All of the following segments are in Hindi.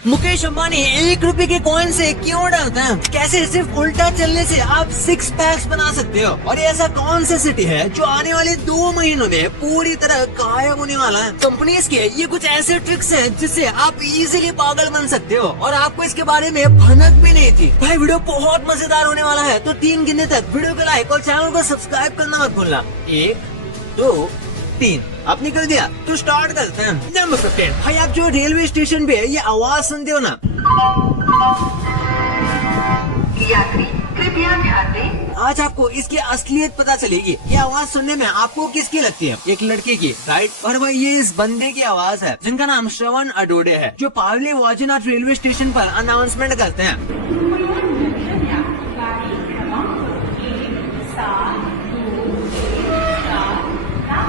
मुकेश अंबानी 1 रुपए के कॉइन से क्यों डरते हैं? कैसे सिर्फ उल्टा चलने से आप 6 पैक्स बना सकते हो? और ऐसा कौन सा सिटी है जो आने वाले 2 महीनों में पूरी तरह गायब होने वाला है? कंपनीज के ये कुछ ऐसे ट्रिक्स हैं जिससे आप इजीली पागल बन सकते हो और आपको इसके बारे में भनक भी नहीं थी। भाई वीडियो बहुत मजेदार होने वाला है, तो 3 गिनने तक वीडियो को लाइक और चैनल को सब्सक्राइब करना मत भूलना। 1 2 3 आपने कर दिया तो स्टार्ट करते हैं। नंबर 15। भाई आप जो रेलवे स्टेशन पे ये आवाज सुनते हो ना, यात्री कृपया ध्यान दें। आज आपको इसकी असलियत पता चलेगी। ये आवाज सुनने में आपको किसकी लगती है? एक लड़के की, राइट? और भाई ये इस बंदे की आवाज है जिनका नाम श्रवण अडोडे है, जो पावली वाजीनाथ रेलवे स्टेशन पर अनाउंसमेंट करते हैं।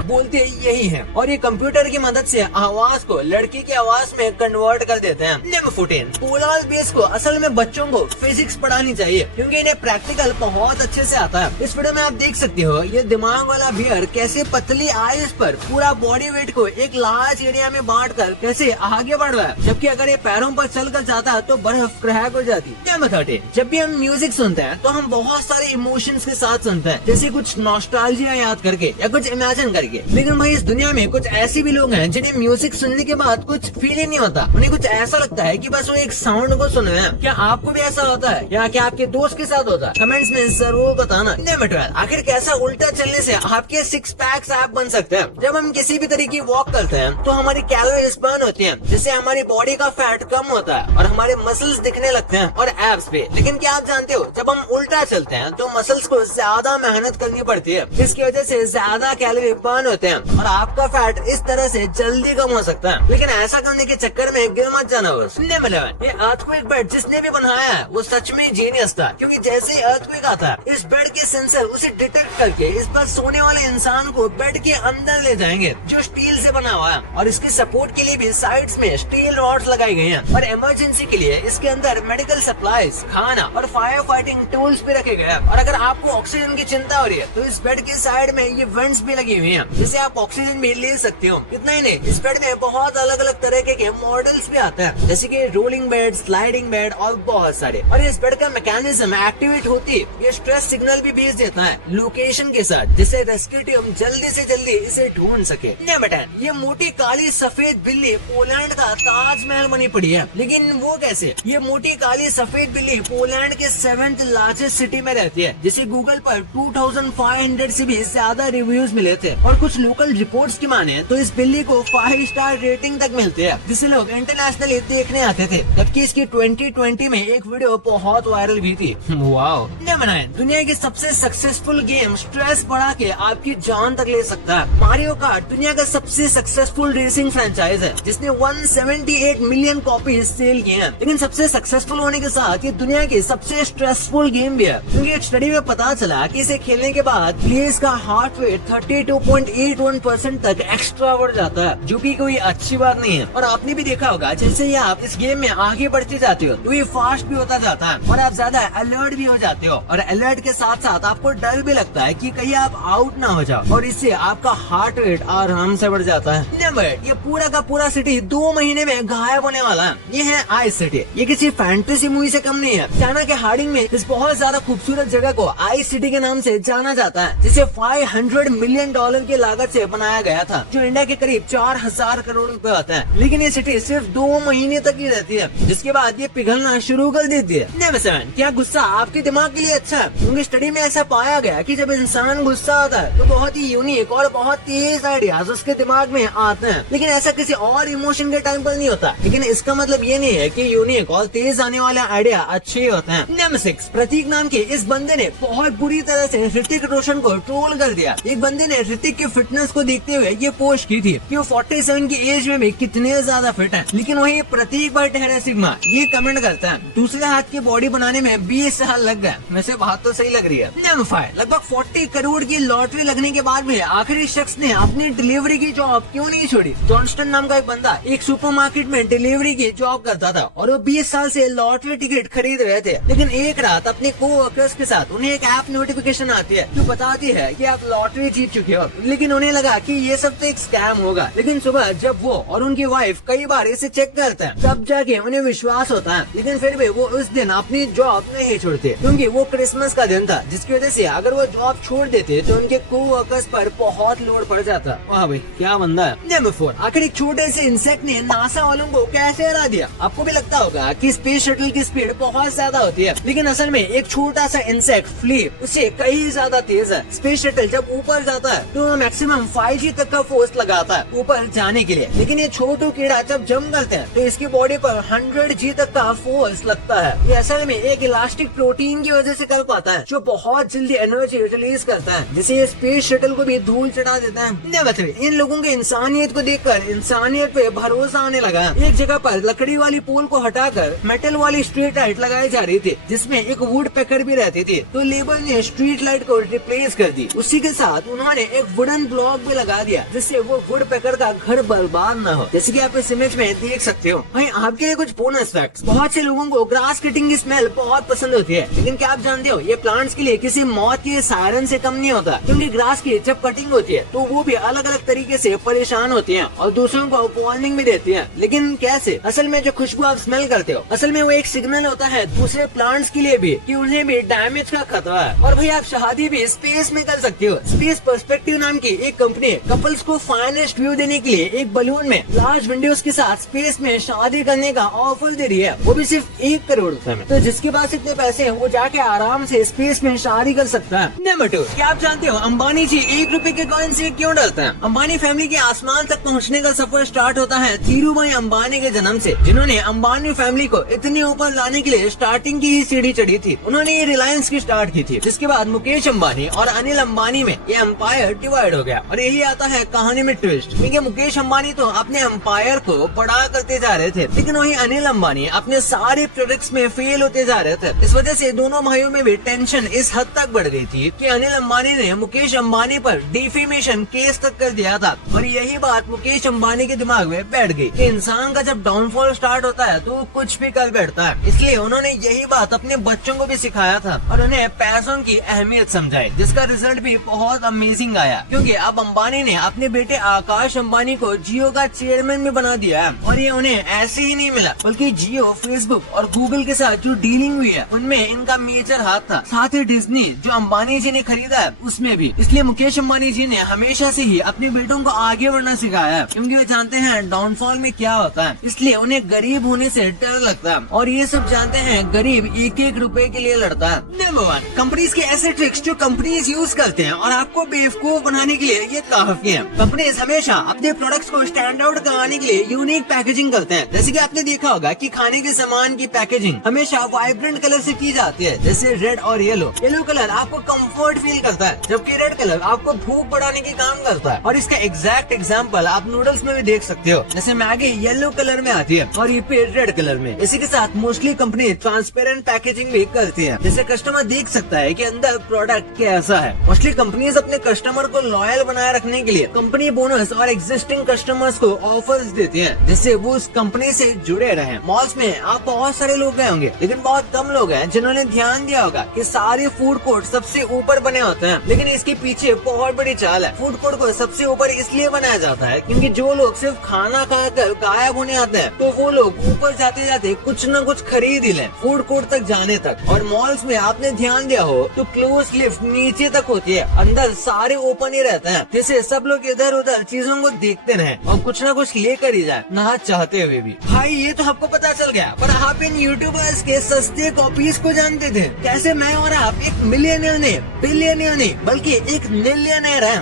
बोलते यही है और ये कंप्यूटर की मदद से आवाज को लड़की की आवाज में कन्वर्ट कर देते हैं। नंबर 14। पोलार बेस को असल में बच्चों को फिजिक्स पढ़ानी चाहिए क्योंकि इन्हें प्रैक्टिकल बहुत अच्छे से आता है। इस वीडियो में आप देख सकते हो ये दिमाग वाला बियर कैसे पतली आइस पर पूरा बॉडी वेट को एक लार्ज एरिया में बांट कर कैसे आगे बढ़ रहा है, जबकि अगर ये पैरों पर चल कर जाता है तो बर्फ क्रैक हो जाती। नंबर 13। जब भी हम म्यूजिक सुनते हैं तो हम बहुत सारे इमोशंस के साथ सुनते हैं, जैसे कुछ नॉस्टैल्जिया याद करके या कुछ इमेजिन करके। लेकिन भाई इस दुनिया में कुछ ऐसे भी लोग हैं जिन्हें म्यूजिक सुनने के बाद कुछ फील ही नहीं होता। उन्हें कुछ ऐसा लगता है कि बस वो एक साउंड को सुन रहे हैं। क्या आपको भी ऐसा होता है या क्या आपके दोस्त के साथ होता है? कमेंट्स में जरूर बताना। नंबर 12। आखिर कैसा उल्टा चलने से आपके 6 पैक्स आप बन सकते हैं? जब हम किसी भी तरीके की वॉक करते हैं तो हमारी कैलोरीज बर्न होती हैं, जिससे हमारी बॉडी का फैट कम होता है और हमारे मसल्स दिखने लगते हैं और एब्स पे। लेकिन क्या आप जानते हो जब हम उल्टा चलते हैं तो मसल्स को ज्यादा मेहनत करनी पड़ती है, जिसकी वजह से ज्यादा कैलोरी बर्न होते हैं और आपका फैट इस तरह से जल्दी कम हो सकता है। लेकिन ऐसा करने के चक्कर में गिर मत जाना बस। नंबर 11। ये अर्थक्वेक बेड जिसने भी बनाया है वो सच में जीनियस था, क्योंकि जैसे ही अर्थक्वेक आता है इस बेड के सेंसर उसे डिटेक्ट करके इस पर सोने वाले इंसान को बेड के अंदर ले जाएंगे, जो स्टील से बना हुआ है। और इसके सपोर्ट के लिए भी साइड्स में स्टील रॉड्स लगाई गई हैं और इमरजेंसी के लिए इसके अंदर मेडिकल सप्लाईज, खाना और फायर फाइटिंग टूल्स भी रखे गए हैं। और अगर आपको ऑक्सीजन की चिंता हो रही है तो इस बेड के साइड में ये वेंट्स भी लगी हुई हैं, जिससे आप ऑक्सीजन भी ले सकते हो। इतना ही नहीं, इस बेड में बहुत अलग अलग तरह के मॉडल्स भी आते हैं, जैसे कि रोलिंग बेड, स्लाइडिंग बेड और बहुत सारे। और इस बेड का मैकेनिज्म एक्टिवेट होती ये स्ट्रेस सिग्नल भी भेज देता है लोकेशन के साथ, जिससे रेस्क्यू टीम जल्दी से जल्दी इसे ढूंढ सके। नंबर 10। ये मोटी काली सफेद बिल्ली पोलैंड का ताजमहल बनी पड़ी है, लेकिन वो कैसे? ये मोटी काली सफेद बिल्ली पोलैंड के 7th लार्जेस्ट सिटी में रहती है, जिसे गूगल पर 2500 से भी ज्यादा रिव्यूज मिले थे। और कुछ लोकल रिपोर्ट्स की माने तो इस बिल्ली को 5 स्टार रेटिंग तक मिलती है, जिसे लोग इंटरनेशनली देखने आते थे। जबकि इसकी 2020 में एक वीडियो बहुत वायरल भी थी। वाओ। नंबर 9। दुनिया की सबसे सक्सेसफुल गेम स्ट्रेस बढ़ा के आपकी जान तक ले सकता है। मारियो कार्ट दुनिया का सबसे सक्सेसफुल रेसिंग फ्रेंचाइज है, जिसने 178 मिलियन कॉपीज सेल किए हैं। लेकिन सबसे सक्सेसफुल होने के साथ ये दुनिया की सबसे स्ट्रेसफुल गेम भी है, क्योंकि एक स्टडी में पता चला कि इसे खेलने के बाद प्लेयर्स का हार्ट रेट 32.81% तक एक्स्ट्रा बढ़ जाता है, जो कि कोई अच्छी बात नहीं है। और आपने भी देखा होगा जैसे ही आप इस गेम में आगे बढ़ते जाते हो तो ये फास्ट भी होता जाता है और आप ज्यादा अलर्ट भी हो जाते हो। और अलर्ट के साथ साथ आपको डर भी लगता है कि कहीं आप आउट ना हो जाओ, और इससे आपका हार्ट रेट आराम से बढ़ जाता है। नंबर 8। ये पूरा का पूरा सिटी 2 महीने में गायब होने वाला है। ये है आइस सिटी। ये किसी फैंटेसी मूवी से कम नहीं है। चाइना के हार्डिंग में इस बहुत ज्यादा खूबसूरत जगह को आइस सिटी के नाम से जाना जाता है, जिसे $500 मिलियन की लागत से बनाया गया था, जो इंडिया के करीब 4000 करोड़ रुपए आता है। लेकिन ये सिटी सिर्फ 2 महीने तक ही रहती है, जिसके बाद ये पिघलना शुरू कर देती है। नंबर 7। क्या गुस्सा आपके दिमाग के लिए अच्छा है? क्योंकि स्टडी में ऐसा पाया गया कि जब इंसान गुस्सा आता है तो बहुत ही यूनिक और बहुत तेज आइडियाज उसके दिमाग में आते हैं, लेकिन ऐसा किसी और इमोशन के टाइम पर नहीं होता। लेकिन इसका मतलब ये नहीं है कि यूनिक और तेज आने वाले आइडिया अच्छे होते हैं। नंबर 6। प्रतीक नाम के इस बंदे ने बहुत बुरी तरह से ऋतिक रोशन को ट्रोल कर दिया। एक बंदे ने ऋतिक की फिटनेस को देखते हुए ये पोस्ट की थी कि वो 47 की एज में भी कितने ज्यादा फिट है। लेकिन वही प्रतीक भाई ठहरे सिग्मा ये कमेंट करता है दूसरे हाथ की बॉडी बनाने में 20 साल लग गए। वैसे बात तो सही लग रही है। नंबर 5। लगभग 50 करोड़ की लॉटरी लगने के बाद भी आखिरी शख्स ने अपनी डिलीवरी की जॉब क्यों नहीं छोड़ी? जॉनस्टन नाम का एक बंदा एक सुपरमार्केट में डिलीवरी की जॉब करता था और वो 20 साल से लॉटरी टिकट खरीद रहे थे। लेकिन एक रात अपने कोवर्कर्स के साथ उन्हें एक ऐप नोटिफिकेशन आती है जो बताती है कि आप लॉटरी जीत चुके हो। लेकिन उन्हें लगा कि ये सब तो एक स्कैम होगा। लेकिन सुबह जब वो और उनकी वाइफ कई बार इसे चेक करते हैं तब जाके उन्हें विश्वास होता है। लेकिन फिर भी वो उस दिन अपनी जॉब नहीं छोड़ते क्योंकि वो क्रिसमस का दिन था, जिसकी वजह से अगर वो जॉब छोड़ देते तो उनके कोवर्कर्स पर बहुत लोड पड़ जाता। वाह भाई क्या बंदा है। नंबर 4, आखिर एक छोटे से इंसेक्ट ने नासा वालों को कैसे हरा दिया? आपको भी लगता होगा कि स्पेस शटल की स्पीड बहुत ज्यादा होती है, लेकिन असल में एक छोटा सा इंसेक्ट फ्लिप उससे कई ज्यादा तेज है। स्पेस शटल जब ऊपर जाता है तो मैक्सिमम 5G तक का फोर्स लगाता है ऊपर जाने के लिए, लेकिन ये छोटू कीड़ा जब जंप करते हैं तो इसकी बॉडी पर 100G तक का फोर्स लगता है। ये असल में एक इलास्टिक प्रोटीन की वजह से कर पाता है जो बहुत जल्दी एनर्जी रिलीज करता है, जिससे ये स्पेस शटल को भी धूल चढ़ा देता है। नंबर 3, इन लोगों की इंसानियत को देखकर इंसानियत पे भरोसा आने लगा। एक जगह पर लकड़ी वाली पोल को हटाकर मेटल वाली स्ट्रीट लाइट लगाई जा रही थी जिसमें एक वुड पैकर भी रहती थी, तो लेबर ने स्ट्रीट लाइट को रिप्लेस कर दी। उसी के साथ उन्होंने एक वुडन ब्लॉक भी लगा दिया जिससे वो वुड पैकर का घर बर्बाद न हो, जैसे कि आप इस इमेज में देख सकते हो। वहीं आपके लिए कुछ बोनस फैक्ट्स। बहुत से लोगों को ग्रास कटिंग की स्मेल बहुत पसंद होती है, लेकिन क्या आप जानते हो ये प्लांट्स के लिए किसी मौत के सायरन से कम नहीं होता, क्योंकि ग्रास की जब कटिंग होती है तो वो भी अलग अलग तरीके से परेशान होती है और दूसरों को वार्निंग भी देती है। लेकिन कैसे? असल में जो खुशबू आप स्मेल करते हो असल में वो एक सिग्नल होता है दूसरे प्लांट्स के लिए भी कि उन्हें भी डैमेज का खतरा है। और भाई आप शादी भी स्पेस में कर सकते हो। स्पेस पर्सपेक्टिव नाम की एक कंपनी कपल्स को फाइनेस्ट व्यू देने के लिए एक बलून में लार्ज विंडोज के साथ स्पेस में शादी करने का ऑफर दे रही है, वो भी सिर्फ 1 करोड़ रुपए में। तो जिसके पास इतने पैसे हैं वो जाके आराम से स्पेस में शादी कर सकता है। नंबर 2, क्या आप जानते हो अंबानी जी 1 रुपए के कॉइन से क्यों डरते हैं? अंबानी फैमिली के आसमान तक पहुंचने का सफर स्टार्ट होता है धीरूभाई अंबानी के जन्म से, जिन्होंने अंबानी फैमिली को इतने ऊपर लाने के लिए स्टार्टिंग की ही सीढ़ी चढ़ी थी। उन्होंने ये रिलायंस की स्टार्ट की थी, जिसके बाद मुकेश अंबानी और अनिल अंबानी में ये एम्पायर डिवाइड हो गया। और यही आता है कहानी में ट्विस्ट, क्योंकि मुकेश अंबानी तो अपने एम्पायर को बड़ा करते जा रहे थे, लेकिन वही अनिल अंबानी अपने सारे प्रोजेक्ट्स में फेल होते जा रहे थे। इस वजह से दोनों भाइयों में भी टेंशन इस हद तक बढ़ गई थी कि अनिल अंबानी ने मुकेश अंबानी पर डिफेमेशन केस तक कर दिया था। और यही बात मुकेश अंबानी के दिमाग में बैठ गई कि इंसान का जब डाउनफॉल स्टार्ट होता है तो वो कुछ भी कर बैठता है। इसलिए उन्होंने यही बात अपने बच्चों को भी सिखाया था और उन्हें पैसों की अहमियत समझाई, जिसका रिजल्ट भी बहुत अमेजिंग आया, क्योंकि अब अंबानी ने अपने बेटे आकाश अंबानी को जियो का चेयरमैन भी बना दिया है। और ये उन्हें ऐसे ही नहीं मिला, बल्कि जियो, फेसबुक और गूगल के साथ जो डीलिंग हुई है उनमें इनका मेजर हाथ था। साथ ही डिज्नी जो अंबानी जी ने खरीदा है उसमें भी। इसलिए मुकेश अंबानी जी ने हमेशा से ही अपने बेटों को आगे बढ़ना सिखाया है, क्योंकि वे जानते हैं डाउनफॉल में क्या होता है। इसलिए उन्हें गरीब होने से डर लगता है और ये सब जानते हैं गरीब 1-1 रुपए के लिए लड़ता है। नंबर 1, कंपनीज के ऐसे ट्रिक्स जो कंपनीज यूज करते हैं और आपको बेवकूफ बनाने के लिए ये काफी है। कंपनीज हमेशा अपने प्रोडक्ट्स को स्टैंड आउट कराने के लिए यूनिक पैकेजिंग करते हैं। जैसे कि आपने देखा होगा कि खाने के सामान की पैकेजिंग हमेशा वाइब्रेंट कलर से की जाती है, जैसे रेड और येलो। येलो कलर आपको कंफर्ट फील करता है, जबकि रेड कलर आपको भूख बढ़ाने के काम करता है। और इसका एग्जैक्ट एग्जाम्पल आप नूडल्स में भी देख सकते हो, जैसे मैगी येलो कलर में आती है और ये पे रेड कलर में। इसी के साथ मोस्टली कंपनी ट्रांसपेरेंट पैकेजिंग भी करती है, जैसे कस्टमर देख सकता है कि अंदर प्रोडक्ट कैसा है। मोस्टली कंपनीज अपने कस्टमर को लॉयल बनाए रखने के लिए कंपनी बोनस और एग्जिस्टिंग कस्टमर्स को ऑफर्स देती है, जिससे वो उस कंपनी से जुड़े रहे। मॉल्स में आप बहुत सारे लोग गए होंगे, लेकिन बहुत कम लोग हैं जिन्होंने ध्यान दिया होगा कि सारे फूड कोर्ट सबसे ऊपर बने होते हैं, लेकिन इसके पीछे बहुत बड़ी चाल है। फूड कोर्ट को सबसे ऊपर इसलिए बनाया जाता है क्योंकि जो लोग सिर्फ खाना खाकर गायब होने आते हैं तो वो लोग ऊपर जाते जाते कुछ न कुछ खरीद ही लें फूड कोर्ट तक जाने तक। और मॉल्स में आपने ध्यान दिया हो तो क्लोज लिफ्ट नीचे तक होती है, अंदर सारे ओपन ही रहते हैं, जिससे सब लोग इधर उधर चीजों को देखते रहे और कुछ न कुछ लेकर ही जाए, ना चाहते हुए भी। भाई ये तो आपको पता चल गया, पर आप इन यूट्यूबर्स के सस्ते कॉपीज को जानते थे? कैसे मैं और आप एक मिलियनियर नहीं, बिलियनियर नहीं, बल्कि एक मिलियनियर है?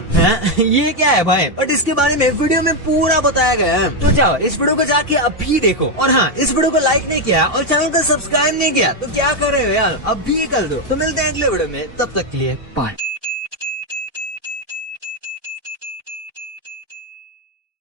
ये क्या है भाई? बट इसके बारे में वीडियो में पूरा बताया गया है, तो जाओ इस वीडियो को जाके अभी देखो। और हाँ, इस वीडियो को लाइक नहीं किया और चैनल को सब्सक्राइब नहीं किया तो क्या कर रहे हो यार, अभी कर दो। तो मिलते हैं अगले वीडियो में, तब तक के लिए बाय।